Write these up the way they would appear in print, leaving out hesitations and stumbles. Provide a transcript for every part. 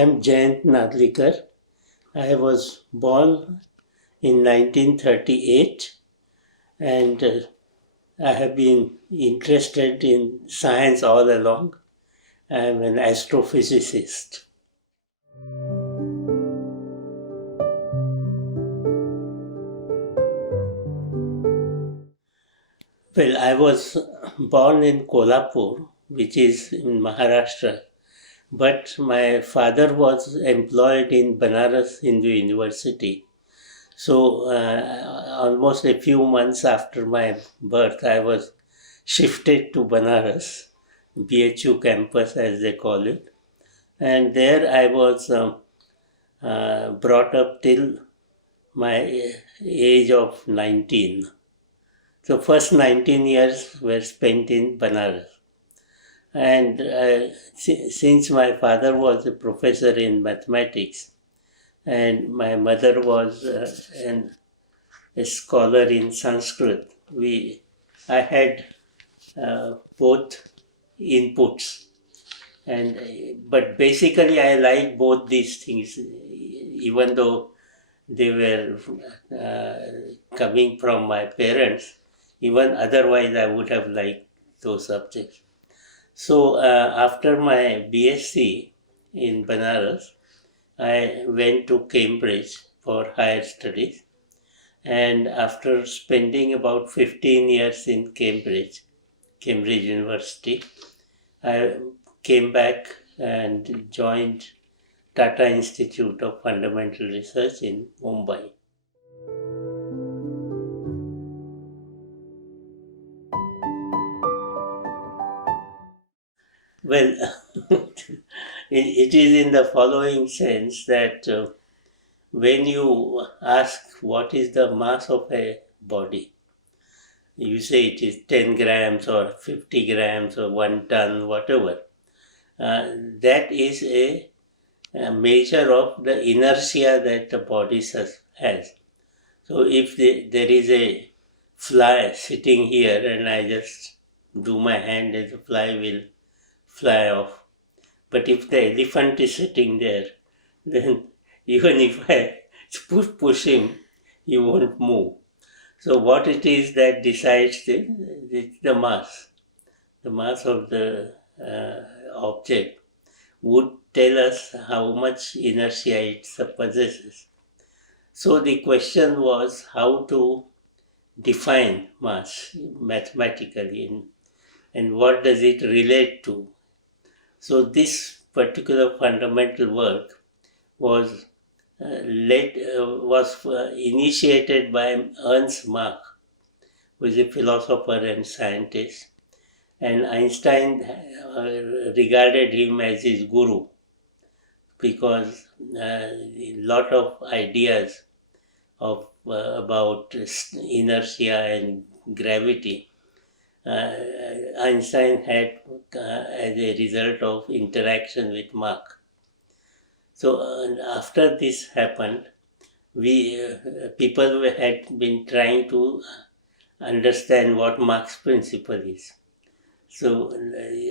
am Jayant Narlikar. I was born in 1938 and I have been interested in science all along. I am an astrophysicist. Well, I was born in Kolhapur, which is in Maharashtra, but my father was employed in Banaras Hindu University. So, almost a few months after my birth, I was shifted to Banaras, BHU campus as they call it. And there I was brought up till my age of 19. So, first 19 years were spent in Banaras. And since my father was a professor in mathematics and my mother was a scholar in Sanskrit, I had both inputs, but basically I like both these things, even though they were coming from my parents. Even otherwise, I would have liked those subjects. So after my BSc in Banaras, I went to Cambridge for higher studies. And after spending about 15 years in Cambridge University, I came back and joined Tata Institute of Fundamental Research in Mumbai. Well, it is in the following sense that when you ask what is the mass of a body, you say it is 10 grams or 50 grams or 1 ton, whatever. That is a measure of the inertia that the body has. So if there is a fly sitting here and I just do my hand and the fly will fly off. But if the elephant is sitting there, then even if I push him, he won't move. So what it is that decides the mass. The mass of the object would tell us how much inertia it possesses. So the question was how to define mass mathematically and what does it relate to. So this particular fundamental work was initiated by Ernst Mach, who is a philosopher and scientist, and Einstein regarded him as his guru because a lot of ideas about inertia and gravity Einstein had as a result of interaction with Mach. So after this happened, people had been trying to understand what Mach's principle is. So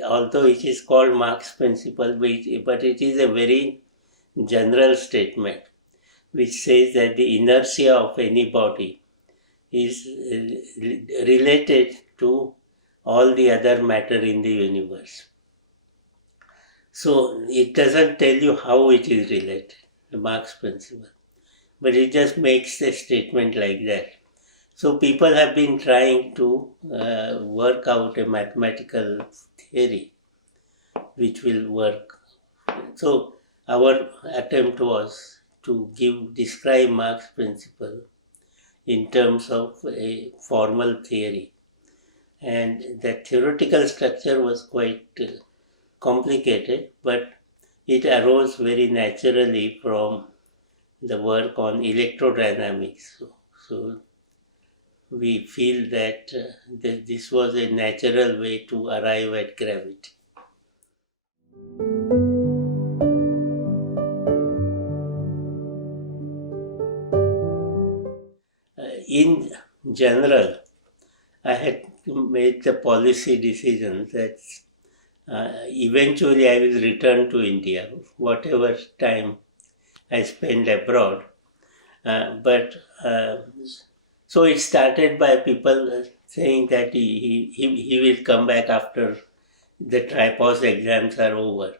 although it is called Mach's principle, but it is a very general statement which says that the inertia of any body is related to all the other matter in the universe. So it doesn't tell you how it is related, the Mach's principle, but it just makes a statement like that. So people have been trying to work out a mathematical theory which will work. So our attempt was to describe Mach's principle in terms of a formal theory. And the theoretical structure was quite complicated, but it arose very naturally from the work on electrodynamics. So we feel that this was a natural way to arrive at gravity. In general, I had made the policy decision that Eventually, I will return to India, whatever time I spend abroad. But so it started by people saying that he will come back after the tripos exams are over.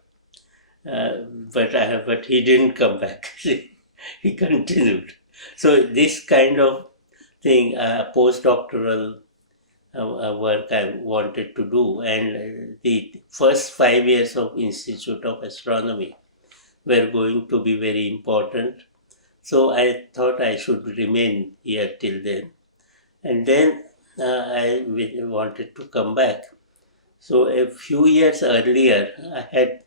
But he didn't come back. He continued. So this kind of thing, postdoctoral work I wanted to do, and the first 5 years of Institute of Astronomy were going to be very important. So I thought I should remain here till then. And then I wanted to come back. So a few years earlier, I had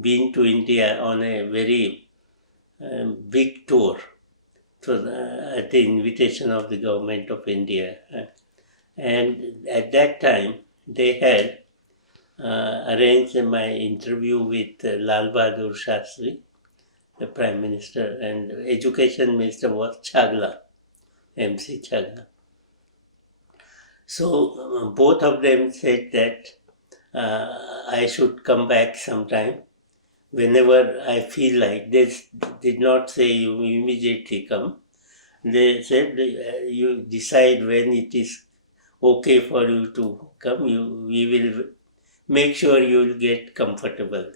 been to India on a very big tour. So at the invitation of the government of India. And at that time, they had arranged my interview with Lal Bahadur Shastri, the Prime Minister, and Education Minister was Chagla, MC Chagla. So both of them said that I should come back sometime whenever I feel like. They did not say you immediately come. They said you decide when it is okay for you to come. We will make sure you will get comfortable.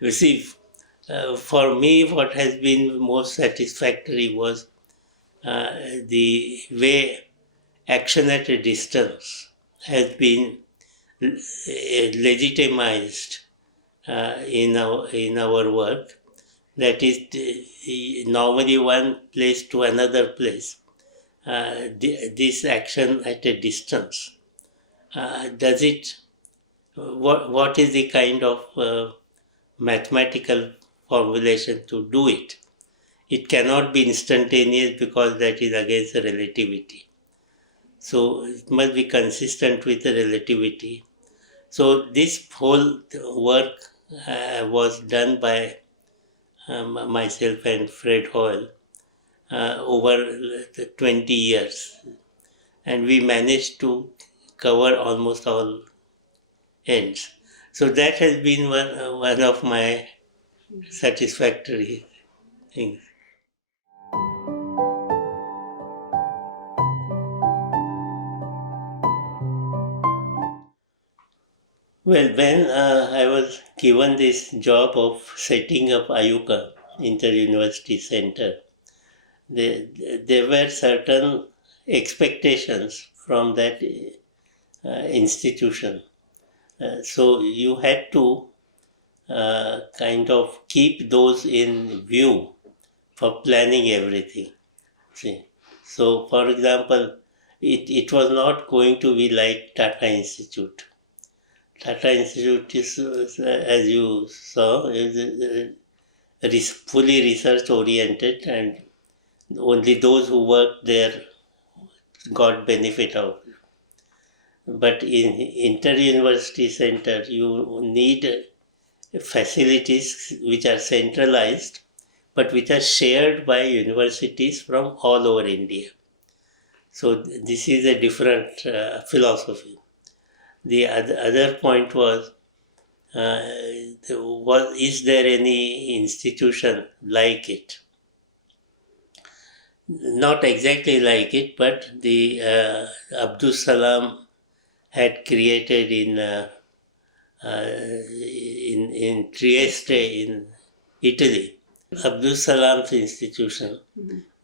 You see, for me, what has been most satisfactory was the way action at a distance has been legitimized in our work. That is, normally one place to another place. This action at a distance, does it? What is the kind of mathematical formulation to do it? It cannot be instantaneous because that is against the relativity. So it must be consistent with the relativity. So this whole work was done by myself and Fred Hoyle over the 20 years. And we managed to cover almost all ends. So that has been one of my satisfactory things. Well, when I was given this job of setting up IUCAA, Inter-University Center, there were certain expectations from that institution. So you had to kind of keep those in view for planning everything. See? So, for example, it was not going to be like Tata Institute. Tata Institute is, as you saw, is fully research oriented, and only those who worked there got benefit of it. But in inter-university center, you need facilities which are centralized, but which are shared by universities from all over India. So this is a different philosophy. The other point was, is there any institution like it? Not exactly like it, but the Abdus Salam had created in Trieste in Italy. Abdus Salam's institution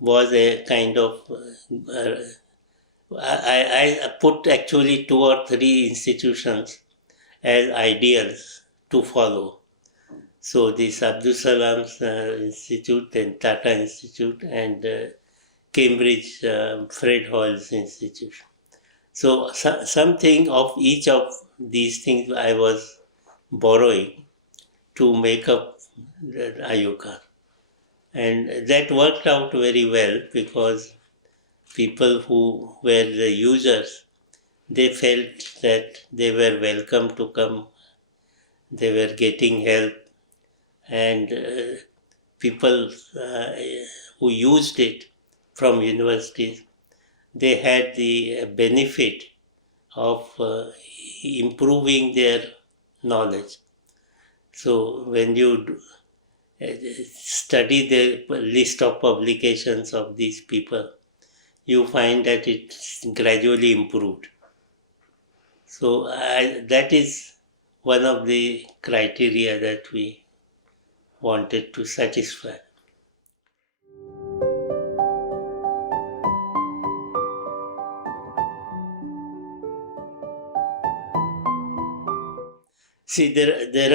was a kind of I put actually two or three institutions as ideals to follow. So this Abdul Salam's Institute, then Tata Institute, and Cambridge Fred Hoyle's Institute. So something of each of these things I was borrowing to make up the IUCAA. And that worked out very well because people who were the users, they felt that they were welcome to come, they were getting help, and people who used it from universities, they had the benefit of improving their knowledge. So when you study the list of publications of these people, you find that it's gradually improved. So that is one of the criteria that we wanted to satisfy. See, there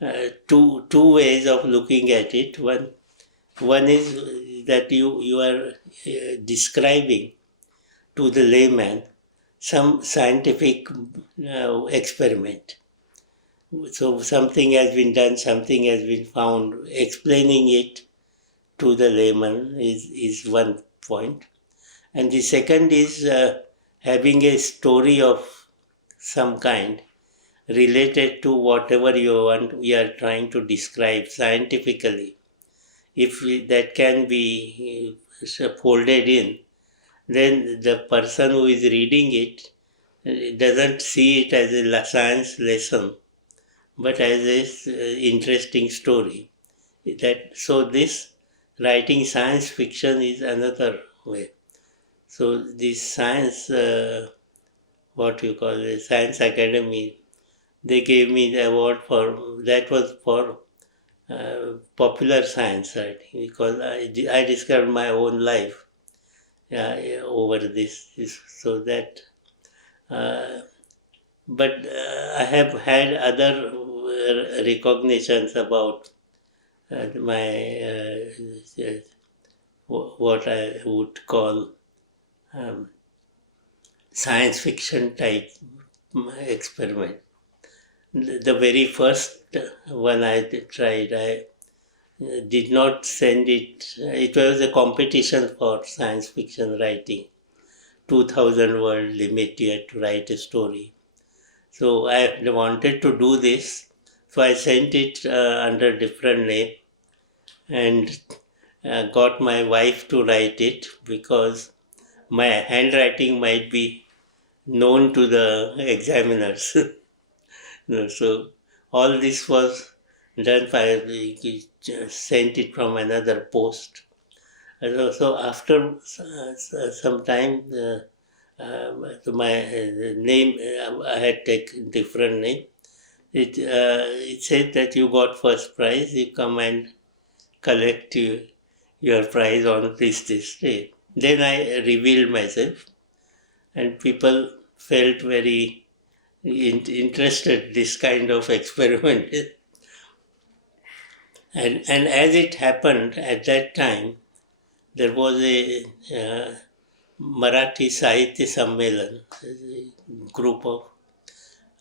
are two ways of looking at it. One is that you are describing to the layman some scientific experiment. So something has been done, something has been found. Explaining it to the layman is one point. And the second is having a story of some kind related to whatever you are trying to describe scientifically. If that can be folded in, then the person who is reading it doesn't see it as a science lesson, but as a interesting story. So this writing science fiction is another way. So this science, what you call it, science academy, they gave me the award for that was for popular science writing, because I discovered my own life over this. So that, uh, but I have had other recognitions about my what I would call um, science fiction type experiment. The very first one I tried, I did not send it. It was a competition for science fiction writing. 2000 word limit, you had to write a story. So I wanted to do this. So I sent it under different name and got my wife to write it because my handwriting might be known to the examiners. So all this was done by sent it from another post. So after some time, my name I had taken different name. It said that you got first prize. You come and collect your prize on this day. Then I revealed myself, and people felt very interested this kind of experiment. And as it happened at that time, there was a Marathi Sahitya Sammelan, a group of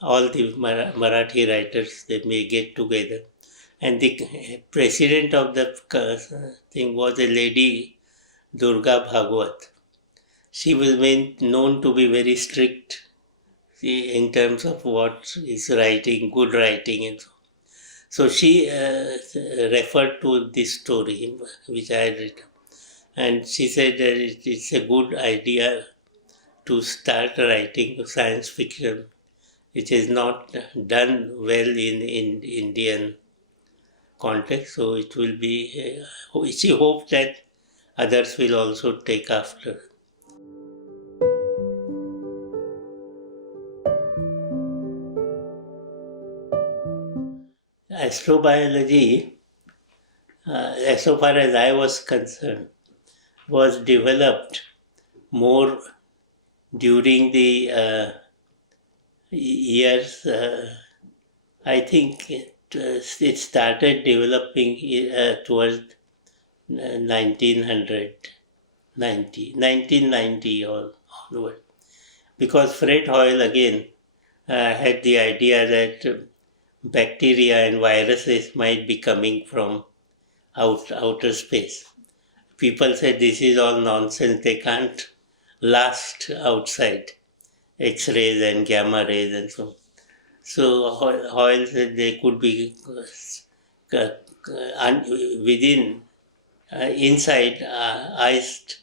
all the Marathi writers, they may get together. And the president of the thing was a lady, Durga Bhagwat. She was known to be very strict in terms of what is writing, good writing, and so. So she referred to this story which I had written, and she said that it's a good idea to start writing science fiction, which is not done well in Indian context. So it will be. She hoped that others will also take after. Astrobiology, as so far as I was concerned, was developed more during the years. I think it started developing towards 1900, 1990 or onward. Because Fred Hoyle again had the idea that bacteria and viruses might be coming from outer space. People said this is all nonsense, they can't last outside X-rays and gamma rays and so on. So Hoyle said they could be within inside iced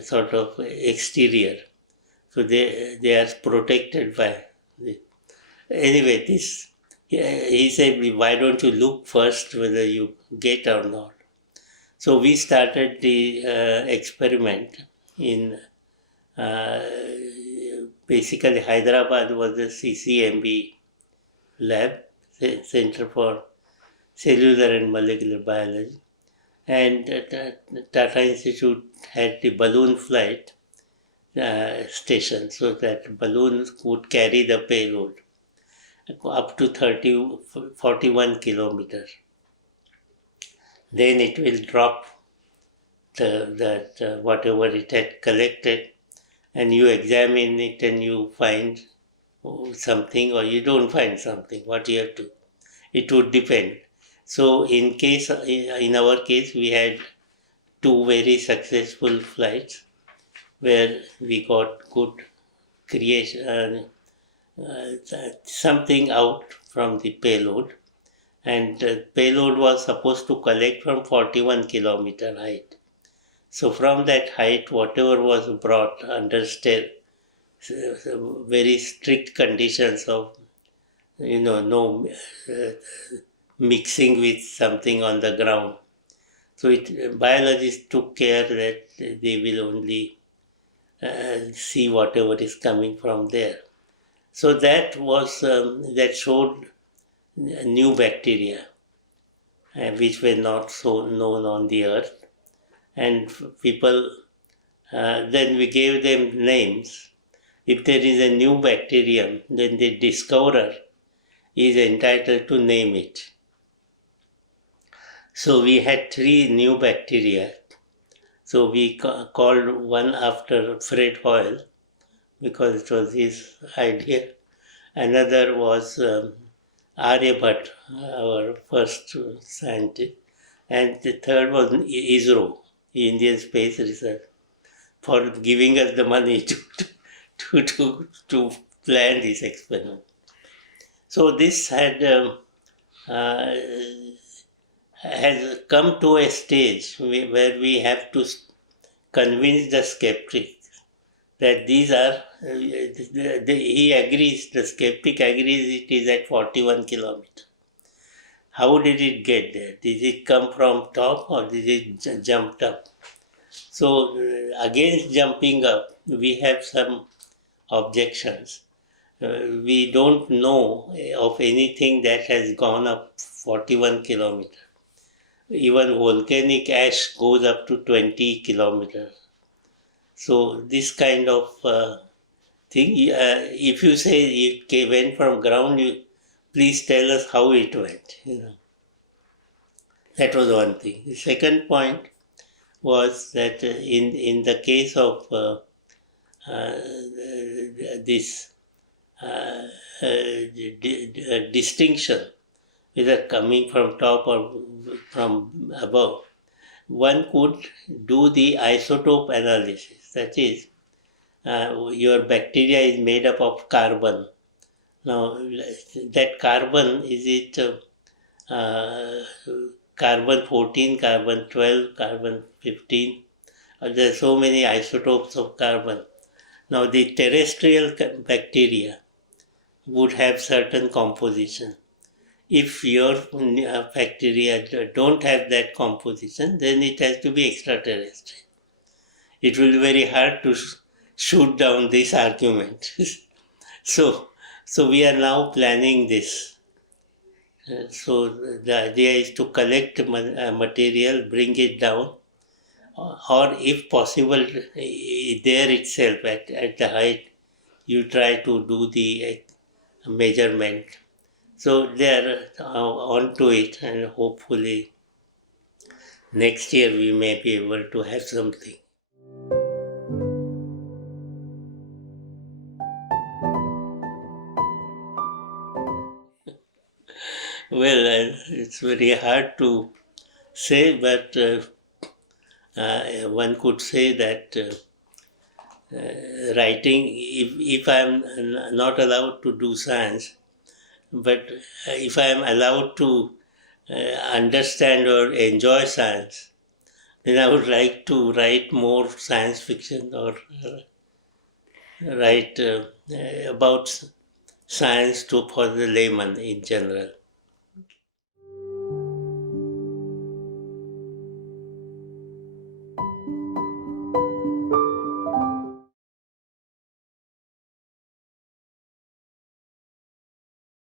sort of exterior. So they are protected by. Anyway, this he said, why don't you look first whether you get or not? So we started the experiment in uh, basically Hyderabad was the CCMB lab, Center for Cellular and Molecular Biology, and Tata Institute had the balloon flight station, so that balloons would carry the payload up to 41 kilometers. Then it will drop whatever it had collected, and you examine it and you find something or you don't find something. What you have to, it would depend. So in our case, we had two very successful flights where we got good creation, something out from the payload, and the payload was supposed to collect from 41-kilometer height. So from that height, whatever was brought under very strict conditions of, no mixing with something on the ground. So biologists took care that they will only see whatever is coming from there. So that showed new bacteria which were not so known on the earth, and people then we gave them names. If there is a new bacterium, then the discoverer is entitled to name it. So we had three new bacteria. So we called one after Fred Hoyle because it was his idea. Another was Aryabhat, our first scientist. And the third was ISRO, Indian Space Research, for giving us the money to plan this experiment. So this uh, has come to a stage where we have to convince the skeptics that these are, he agrees, the skeptic agrees it is at 41 kilometers. How did it get there? Did it come from top or did it jumped up? So against jumping up, we have some objections. We don't know of anything that has gone up 41 kilometers. Even volcanic ash goes up to 20 kilometers. So this kind of thing, if you say it went from ground, please tell us how it went. That was one thing. The second point was that in the case of uh, this distinction, whether coming from top or from above, one could do the isotope analysis. That is, your bacteria is made up of carbon. Now, that carbon, is it carbon 14, carbon 12, carbon 15? There are so many isotopes of carbon. Now, the terrestrial bacteria would have certain composition. If your bacteria don't have that composition, then it has to be extraterrestrial. It will be very hard to shoot down this argument. so, so we are now planning this. So the idea is to collect material, bring it down, or if possible, there itself at the height, you try to do the measurement. So they are on to it, and hopefully next year we may be able to have something. Well, it's very hard to say, but one could say that writing, if I'm not allowed to do science, but if I'm allowed to understand or enjoy science, then I would like to write more science fiction or write about science to for the layman in general.